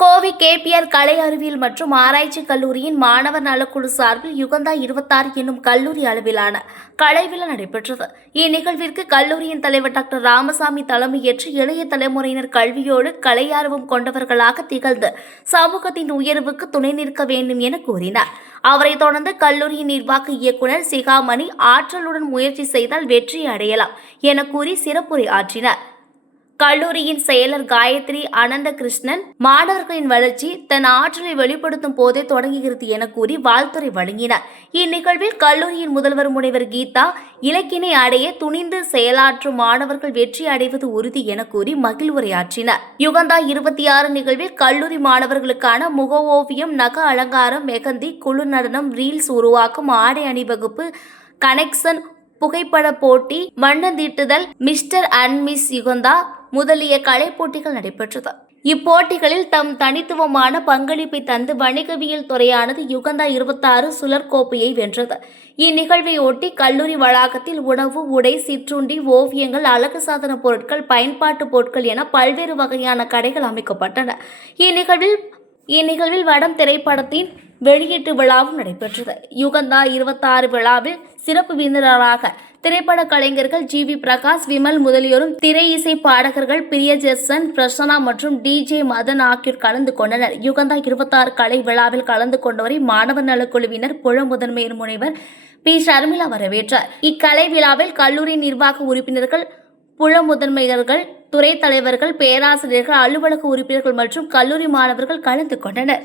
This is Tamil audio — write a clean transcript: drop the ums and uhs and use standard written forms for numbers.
கோவை கேபிஆர் கலை அறிவியல் மற்றும் ஆராய்ச்சி கல்லூரியின் மாணவர் நலக்குழு சார்பில் யுகந்தா 26 என்னும் கல்லூரி அளவிலான கலை விழா நடைபெற்றது. இந்நிகழ்விற்கு கல்லூரியின் தலைவர் டாக்டர் ராமசாமி தலைமையேற்று இளைய தலைமுறையினர் கல்வியோடு கலையார்வம் கொண்டவர்களாக திகழ்ந்து சமூகத்தின் உயர்வுக்கு துணை நிற்க வேண்டும் என கூறினார். அவரை தொடர்ந்து கல்லூரியின் நிர்வாக இயக்குநர் சிகாமணி ஆற்றலுடன் முயற்சி செய்தால் வெற்றி அடையலாம் என கூறி சிறப்புரை ஆற்றினார். கல்லூரியின் செயலர் காயத்ரி அனந்த கிருஷ்ணன் மாணவர்களின் வளர்ச்சி தன் ஆற்றலை வெளிப்படுத்தும் போதே தொடங்குகிறது என கூறி வாழ்த்துரை வழங்கினார். இந்நிகழ்வில் கல்லூரியின் முதல்வர் முனைவர் கீதா இலக்கினை அடைய துணிந்து செயலாற்றும் மாணவர்கள் வெற்றி அடைவது உறுதி என கூறி மகிழ்வுரையாற்றினார். யுகந்தா 26 நிகழ்வில் கல்லூரி மாணவர்களுக்கான முக ஓவியம், நக அலங்காரம், மெகந்தி, குழு நடனம், ரீல்ஸ் உருவாக்கும், ஆடை அணிவகுப்பு, கனெக்ஷன், புகைப்பட போட்டி, வண்ணந்தீட்டுதல், மிஸ்டர் அண்ட் மிஸ் யுகந்தா முதலிய கலை போட்டிகள் நடைபெற்றது. இப்போட்டிகளில் தம் தனித்துவமான பங்களிப்பை தந்து வணிகவியல் துறையானது யுகந்தா 26 சுழற்கோப்பையை வென்றது. இந்நிகழ்வை ஒட்டி கல்லூரி வளாகத்தில் உணவு, உடை, சிற்றுண்டி, ஓவியங்கள், அழகு சாதன பொருட்கள், பயன்பாட்டு பொருட்கள் என பல்வேறு வகையான கடைகள் அமைக்கப்பட்டன. இந்நிகழ்வில் வடம் திரைப்படத்தின் வெளியீட்டு விழாவும் நடைபெற்றது. யுகந்தா 26 விழாவில் சிறப்பு விருந்தினராக திரைப்பட கலைஞர்கள் ஜி.வி. பிரகாஷ், விமல் முதலியோரும், திரை இசை பாடகர்கள் பிரியதர்ஷன், பிரசன்னா மற்றும் டி.ஜே. மதன் ஆகியோர் கலந்து கொண்டனர். யுகந்தா 26 கலை விழாவில் கலந்து கொண்டவரை மாணவர் நலக்குழுவினர் புல முதன்மை முனைவர் பி. ஷர்மிளா வரவேற்றார். இக்கலை விழாவில் கல்லூரி நிர்வாக உறுப்பினர்கள், புல முதன்மையர்கள், துறை தலைவர்கள், பேராசிரியர்கள், அலுவலக உறுப்பினர்கள் மற்றும் கல்லூரி மாணவர்கள் கலந்து கொண்டனர்.